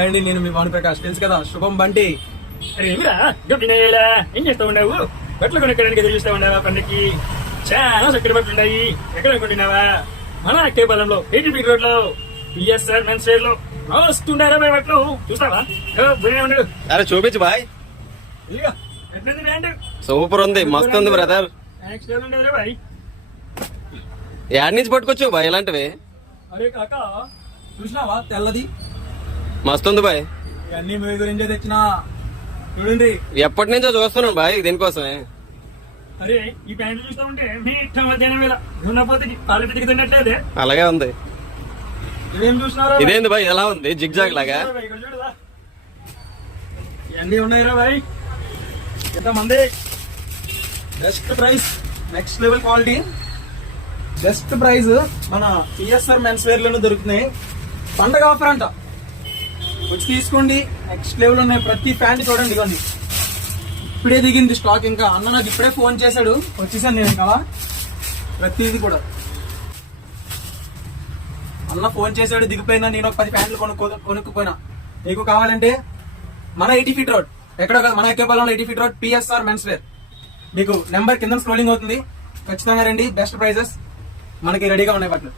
అండి, నేను మీ భాను ప్రకాష్, తెలుసు కదా, శుభం బంటి. అరే ఏమిరా గబ్బినేలా ఏం చేస్తా ఉన్నావు? బట్టలు కొనుక్కోడానికి ఎదురుస్తా ఉన్నావా? పండుగకి చాలా చక్కటి బట్టలు ఉన్నాయి. ఎక్కడ అనుకుంటున్నావా? మన కేపాలంలో 80 ఫీట్ రోడ్ లో పిఎస్ఆర్ మెన్స్ వేర్ లో వస్తున్నారా బట్టలు చూస్తావా? ఉండడు. అరే చూపించు బాయ్. ఇదిగో ఎట్లుంది బ్రాండ్? సూపర్ ఉంది, మస్తు ఉంది బ్రదర్. నెక్స్ట్ లెవెల్ ఉండేదిరా బాయ్. యాడ్ నుంచి పట్టుకొచ్చు బాయ్ ఇలాంటివి. అరే కాక, చూసినావా తెల్లది? మస్తు ఉంది బాయ్. ఇవన్నీ మీ గురించే తెచ్చిన, చూడండి. ఎప్పటి నుంచో చూస్తున్నాను బాయ్ దీనికోసమే. అరే ఈ ప్యాంట్లు చూస్తా ఉంటే మీ మధ్యాహ్నం వేళ ఉన్నపోతే పాలు పితికి తిన్నట్లేదే. అలాగే ఉంది. ఇదేం చూసినారా? ఇదేంది బాయ్ ఎలా ఉంది, జిగ్ జాగ్ లాగా? ఇక్కడ చూడదా, ఇవన్నీ ఉన్నాయిరా బాయ్. ఎంతమంది? Best price, next level quality, best price మన పిఎస్ఆర్ మెన్స్ వేర్ లోనే దొరుకుతున్నాయి. పండగ ఆఫర్ అంట, వచ్చి తీసుకోండి. నెక్స్ట్ లెవెల్ ఉన్నాయి. ప్రతి ప్యాంట్ చూడండి, ఇవ్వండి. ఇప్పుడే దిగింది స్టాక్. ఇంకా అన్న నాకు ఇప్పుడే ఫోన్ చేశాడు, వచ్చేసాను నేను. ఇంకా ప్రతిది కూడా అన్న ఫోన్ చేశాడు, దిగిపోయినా. నేను ఒక 10 ప్యాంట్లు కొనుక్కుపోయినా. నీకు కావాలంటే మన 80 ఫీట్ రోడ్, ఎక్కడో కాదు, మన ఎక్కేపాలెంలో 80 feet road PSR mens wear. మీకు నెంబర్ కింద స్క్రోలింగ్ అవుతుంది. ఖచ్చితంగా రండి. బెస్ట్ ప్రైజెస్ మనకి రెడీగా ఉన్నాయి బట్టలు.